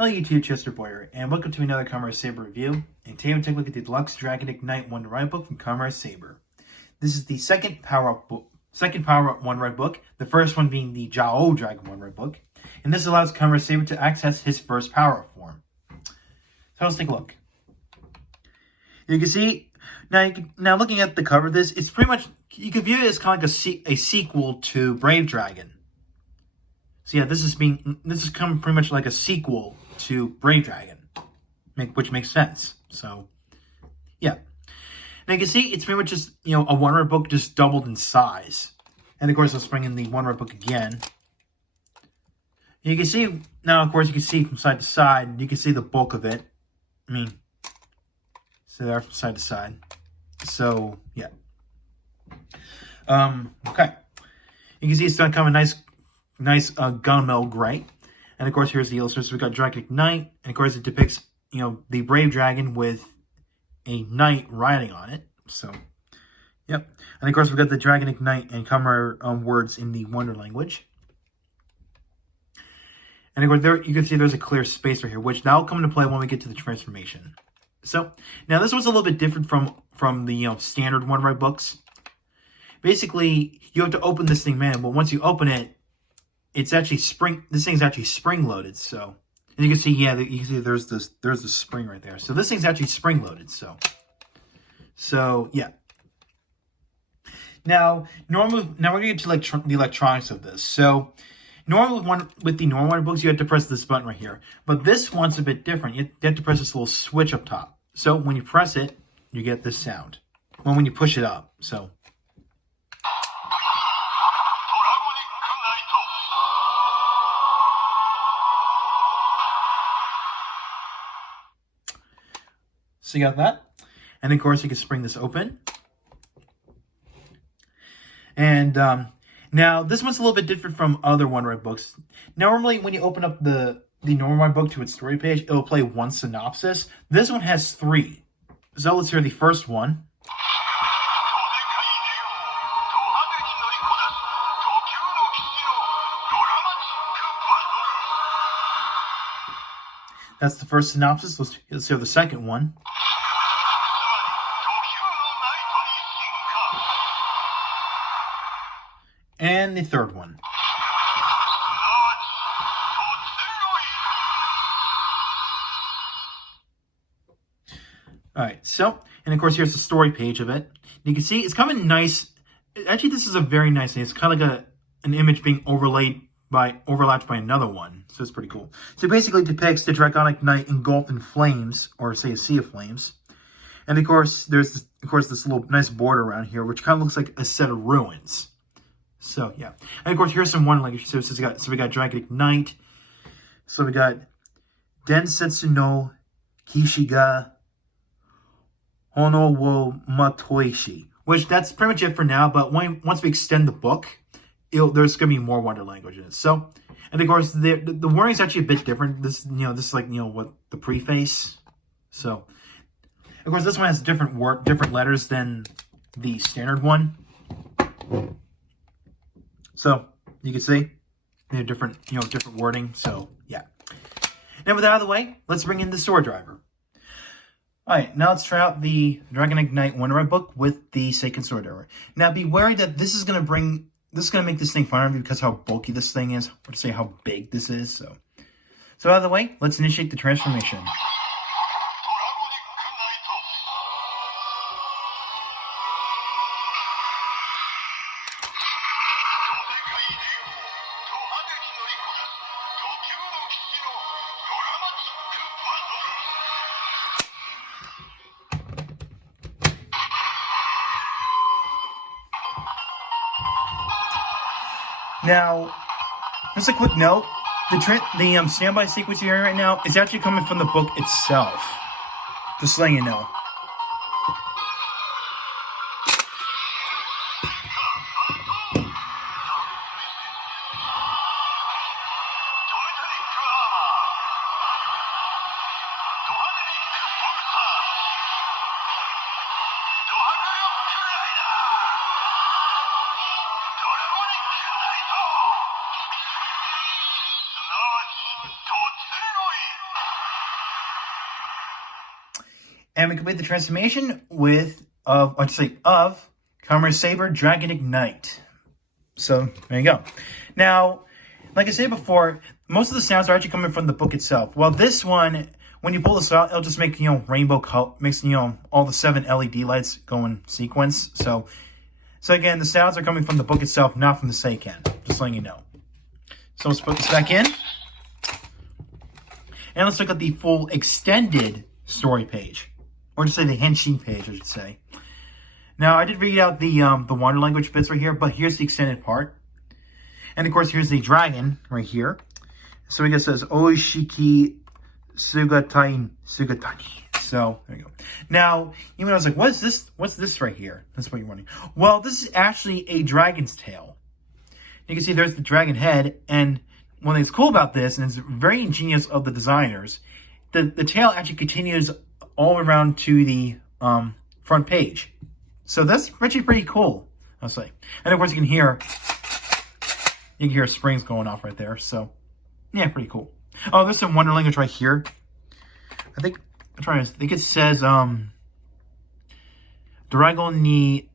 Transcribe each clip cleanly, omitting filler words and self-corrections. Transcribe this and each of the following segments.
Hello YouTube, Chester Boyer, and welcome to another Kamen Saber review. And today we'll take a look at the deluxe Dragonic Knight One Ride book from Kamen Saber. This is the second Power Up One Ride book, the first one being the Jao Dragon One Ride book. And this allows Kamen Saber to access his first power up form. So let's take a look. You can see, now looking at the cover of this, it's pretty much, you can view it as kind of like a sequel to Brave Dragon. So yeah, this is coming pretty much like a sequel to Brave Dragon, which makes sense. So yeah, now you can see it's pretty much just a one-ride book just doubled in size. And of course, let's bring in the one-ride book again. You can see now, of course, you can see from side to side. You can see the bulk of it. So there from side to side. So yeah. Okay. You can see it's done kind of nice gunmetal gray. And of course, here's the illustration. We've got Dragonic Knight, and of course, it depicts the brave dragon with a knight riding on it. So, yep. And of course, we've got the Dragonic Knight and Kamen words in the Wonder language. And of course, there you can see there's a clear space right here, which now will come into play when we get to the transformation. So now this one's a little bit different from the standard one ride books. Basically, you have to open this thing manually, but once you open it, it's actually this thing's actually spring loaded. So, and you can see, yeah, you can see there's the spring right there. So this thing's actually spring loaded. So yeah. Now we're gonna get to the electronics of this. So normally with the normal one books, you have to press this button right here, but this one's a bit different. You have to press this little switch up top. So when you press it, you get this sound. Well, when you push it up, so. So you got that. And of course, you can spring this open. And now this one's a little bit different from other one ride books. Normally, when you open up the normal ride book to its story page, it'll play one synopsis. This one has three. So let's hear the first one. That's the first synopsis. Let's hear the second one. And the third one. Alright, so, and of course here's the story page of it. You can see it's kind of nice. Actually, this is a very nice thing. It's kind of like an image being overlapped by another one. So it's pretty cool. So it basically depicts the Dragonic Knight engulfed in flames, or say a sea of flames. And of course, there's this little nice border around here, which kind of looks like a set of ruins. So yeah, and of course here's some one language. So we got Dragonic Knight. So we got Densetsu no Kishiga Hono wo Matoishi, which that's pretty much it for now. But once we extend the book, there's gonna be more Wonder languages. So, and of course the wording is actually a bit different. This is like what the preface. So, of course this one has different letters than the standard one. So you can see different wording. So yeah. Now with that out of the way, let's bring in the story driver. All right, now let's try out the Dragonic Knight One Ride book with the second story driver. Now be wary that this is gonna make this thing fun because how bulky this thing is, or to say how big this is. So out of the way, let's initiate the transformation. Now, just a quick note, the standby sequence you're hearing right now is actually coming from the book itself. Just letting you know. And we complete the transformation of Kamen Saber Dragonic Knight. So there you go. Now, like I said before, most of the sounds are actually coming from the book itself. Well, this one, when you pull this out, it'll just make, rainbow color, makes, all the 7 LED lights go in sequence. So again, the sounds are coming from the book itself, not from the Seiken. Just letting you know. So let's put this back in. And let's look at the full extended story page. Or just say the Henshin page, I should say. Now, I did read out the Water language bits right here, but here's the extended part. And of course, here's the dragon right here. So it says, Oishiki Sugatani. So, there you go. Now, even I was like, what is this? What's this right here? That's what you're wondering. Well, this is actually a dragon's tail. You can see there's the dragon head, and one thing that's cool about this, and it's very ingenious of the designers, the tail actually continues all around to the front page. So that's actually pretty cool, I'll say. And of course you can hear springs going off right there. So yeah, pretty cool. Oh, there's some Wonder language right here. I think it says Dragonic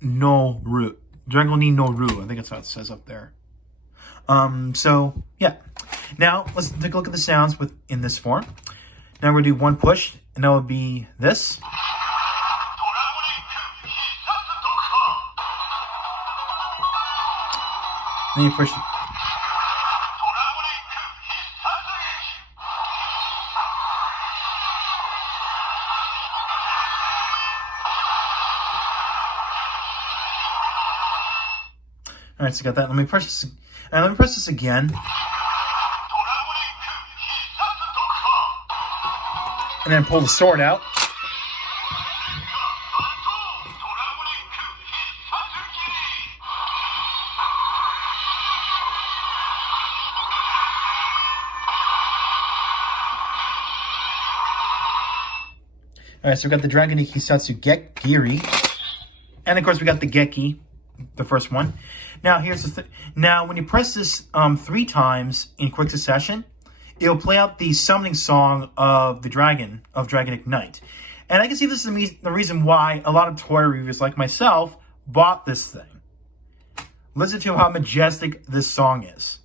no Ru. Dragonic no Ru. I think that's how it says up there. So yeah. Now let's take a look at the sounds in this form. Now we're gonna do one push, and that will be this. Then you push. All right, so got that. Let me press this, and let me press this again. And then pull the sword out. All right, so we got the Dragonic Hisatsu Giri. And of course we got the Geki, the first one. Now here's the thing. Now when you press this 3 times in quick succession, it'll play out the summoning song of the dragon, of Dragonic Knight. And I can see this is the reason why a lot of toy reviewers like myself bought this thing. Listen to how majestic this song is.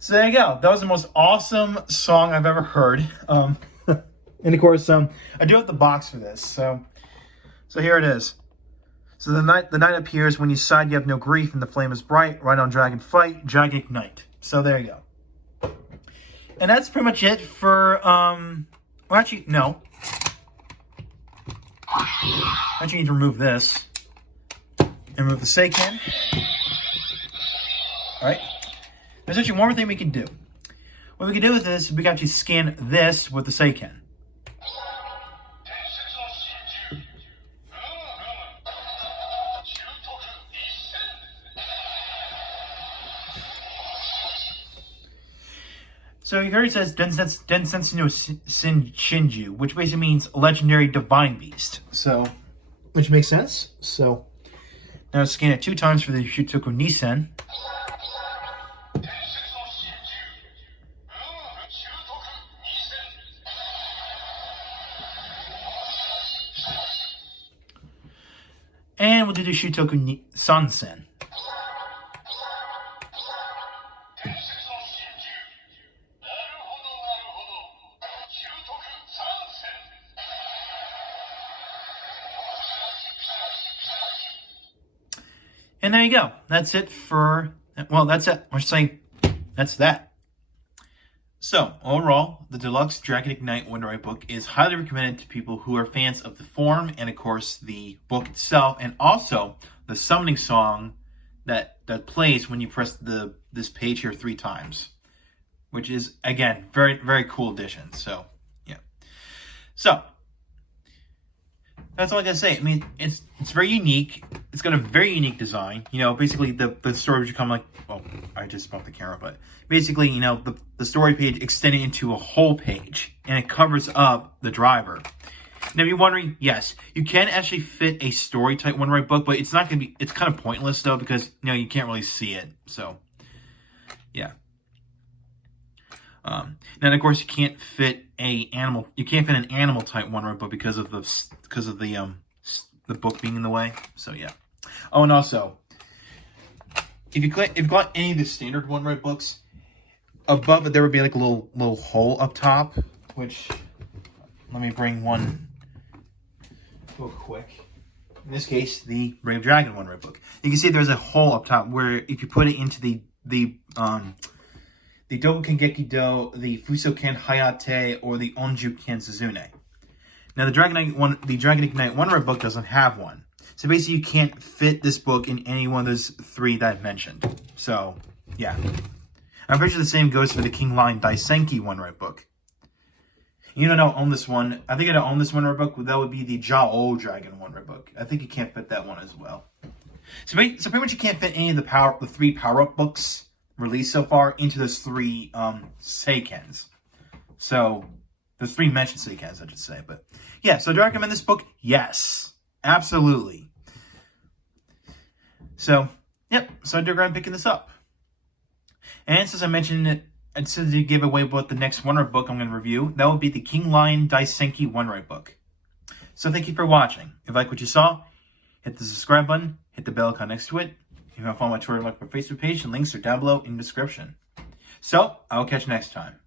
So there you go. That was the most awesome song I've ever heard. And of course, I do have the box for this. So here it is. So the night appears when you decide you have no grief and the flame is bright. Right on dragon fight, Dragonic Knight. So there you go. And that's pretty much it for well, actually no. I actually need to remove this and remove the Seiken. All right. There's actually one more thing we can do. What we can do with this is we can actually scan this with the Seiken. So here it says Densetsu no Shinju, which basically means legendary divine beast. So, which makes sense. So now scan it 2 times for the Shutoku Nisen. And we'll do the Shutoku Sansen. And there you go. That's it for, well, that's it. I should say, that's that. So, overall, the Deluxe Dragonic Knight Wonder Eye book is highly recommended to people who are fans of the form and, of course, the book itself, and also the summoning song that plays when you press this page here 3 times, which is, again, very, very cool addition. So, yeah. So, That's all I gotta say. I mean, it's very unique. It's got a very unique design. You know, basically the story would become like, well, I just bumped the camera, but basically, you know, the story page extended into a whole page, and it covers up the driver. Now, if you're wondering, yes, you can actually fit a story type one-right book, but it's not gonna be. It's kind of pointless though because you know you can't really see it. So, yeah. Then of course you can't fit an animal type one-right book because of the book being in the way. So yeah. Oh, and also, if you got any of the standard one-right books, above it there would be like a little hole up top. Which, let me bring one real quick. In this case, the Brave Dragon one-right book. You can see there's a hole up top where if you put it into the Doken Geki Do, the Fusoken Hayate, or the Onju Ken Suzune. Now, the Dragonic Knight one-right book doesn't have one. So basically, you can't fit this book in any one of those three that I've mentioned. So, yeah. I'm pretty sure the same goes for the King Lion Daisenki one-right book. You don't own this one. I think I don't own this one-right book. That would be the Jao Dragon one-right book. I think you can't fit that one as well. So pretty much you can't fit any of the three power-up books released so far into those three Seikens. So, there's three mentioned Seikens, I should say. But, yeah, so do I recommend this book? Yes. Absolutely. So, yep. So I do recommend picking this up. And since I mentioned it, and since you gave away what the next one-right book I'm going to review, that would be the King Lion Daisenki one-right book. So thank you for watching. If you like what you saw, hit the subscribe button, hit the bell icon next to it. If you want to follow my Twitter, like my Facebook page, and links are down below in the description. So, I will catch you next time.